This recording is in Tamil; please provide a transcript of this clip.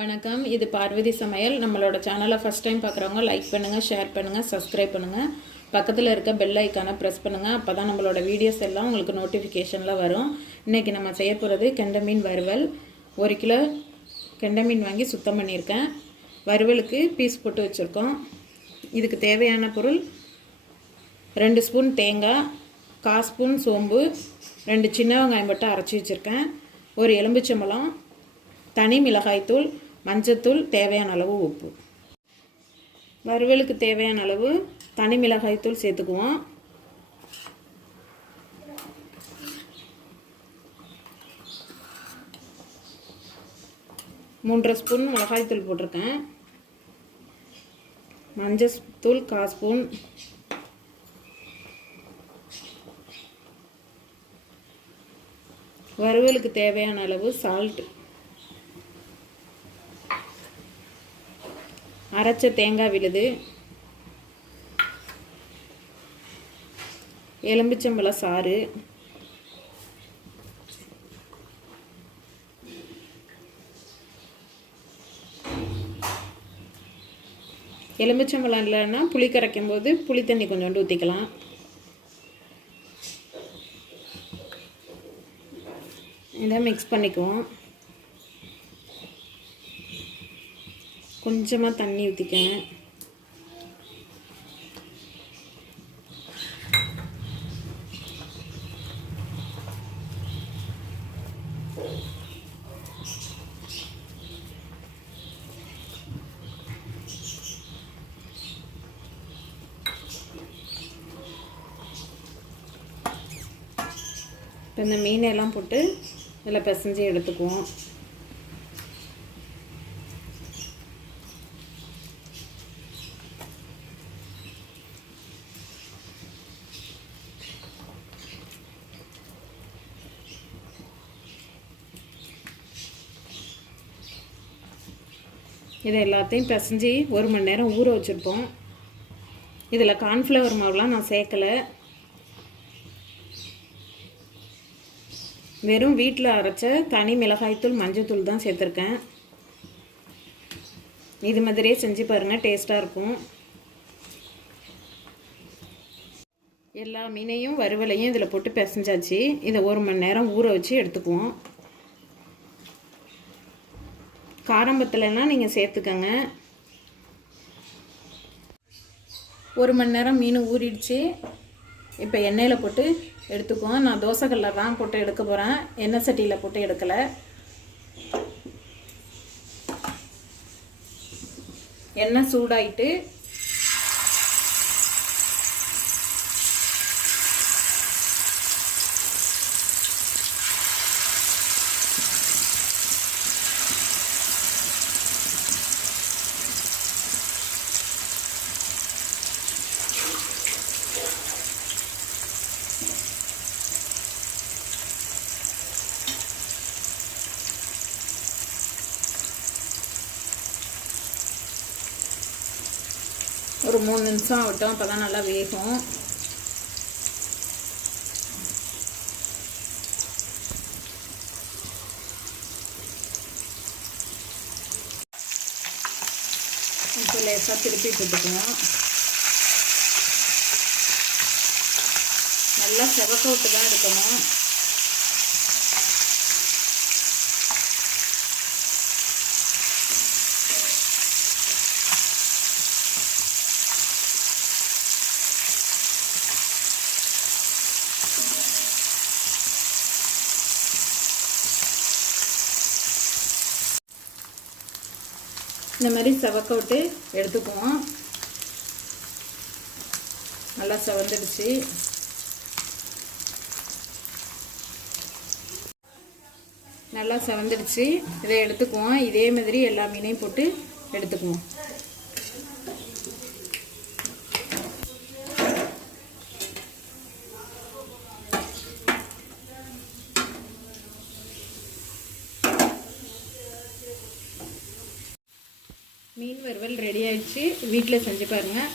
வணக்கம். இது பார்வதி சமையல். நம்மளோட சேனலை ஃபஸ்ட் டைம் பார்க்குறவங்க லைக் பண்ணுங்கள், ஷேர் பண்ணுங்கள், சப்ஸ்கிரைப் பண்ணுங்கள். பக்கத்தில் இருக்க பெல் ஐக்கானை ப்ரெஸ் பண்ணுங்கள். அப்போ தான் நம்மளோட வீடியோஸ் எல்லாம் உங்களுக்கு நோட்டிஃபிகேஷனில் வரும். இன்றைக்கி நம்ம செய்ய போகிறது கெண்டை மீன் வறுவல். 1 கிலோ கெண்டை மீன் வாங்கி சுத்தம் பண்ணியிருக்கேன். வறுவலுக்கு பீஸ் போட்டு வச்சுருக்கோம். இதுக்கு தேவையான பொருள் 2 ஸ்பூன் தேங்காய், 1/4 ஸ்பூன் சோம்பு, 2 சின்ன வெங்காயம் போட்டு அரைச்சி வச்சுருக்கேன், 1 எலும்பிச்சம்பழம், தனி மிளகாய்த்தூள், மஞ்சத்தூள், தேவையான அளவு உப்பு. வறுவலுக்கு தேவையான அளவு தனி மிளகாய்த்தூள் சேர்த்துக்குவோம். மூன்றரை ஸ்பூன் மிளகாய்த்தூள் போட்டிருக்கேன். மஞ்சத்தூள் 1/4 ஸ்பூன், வறுவலுக்கு தேவையான அளவு சால்ட், அரைச்ச தேங்காய் விழுது, எலும்பிச்சம்பழ சாறு, எலும்பிச்சம்பழம் இல்லைன்னா புளி கரைக்கும் போது புளி தண்ணி கொஞ்சோண்டு ஊற்றிக்கலாம். இதை மிக்ஸ் பண்ணிக்குவோம். கொஞ்சமாக தண்ணி ஊற்றிக்கேன். இப்போ இந்த மீனெல்லாம் போட்டு இதில் பிசைஞ்சு எடுத்துக்குவோம். இதை எல்லாத்தையும் பிசைஞ்சு 1 மணி நேரம் ஊற வச்சுருப்போம். இதில் கார்ன்ஃப்ளவர் மாவுலாம் நான் சேர்க்கலை. வெறும் வீட்டில் அரைச்ச தனி மிளகாய்த்தூள், மஞ்சத்தூள் தான் சேர்த்துருக்கேன். இது மாதிரியே செஞ்சு பாருங்கள், டேஸ்ட்டாக இருக்கும். எல்லா மீனையும் வறுவலையும் இதில் போட்டு பிசைஞ்சாச்சு. இதை 1 மணி நேரம் ஊற வச்சு எடுத்துக்குவோம். காரம் பத்தலைன்னா நீங்கள் சேர்த்துக்கங்க. 1 மணி நேரம் மீன் ஊறிடுச்சு. இப்போ எண்ணெயில் போட்டு எடுத்துக்குவோம். நான் தோசைக்கல்ல தான் போட்டு எடுக்க போகிறேன், எண்ணெய் சட்டியில் போட்டு எடுக்கலை. எண்ணெய் சூடாயிட்டு ஒரு 3 நிமிஷம் ஆகட்டும், அப்போ தான் நல்லா வேகும். இப்போ லேசாக திருப்பி போட்டுக்குவோம். நல்லா செவக்க விட்டு தான் எடுக்கணும். இந்த மாதிரி செவக்க விட்டு எடுத்துக்குவோம். நல்லா செவந்துடுச்சு. நல்லா செவந்துடுச்சு. இதை எடுத்துக்குவோம். இதே மாதிரி எல்லா மீனையும் போட்டு எடுத்துக்குவோம். மீன் வறுவல் ரெடி ஆயிடுச்சு. வீட்டில் செஞ்சு பாருங்கள்.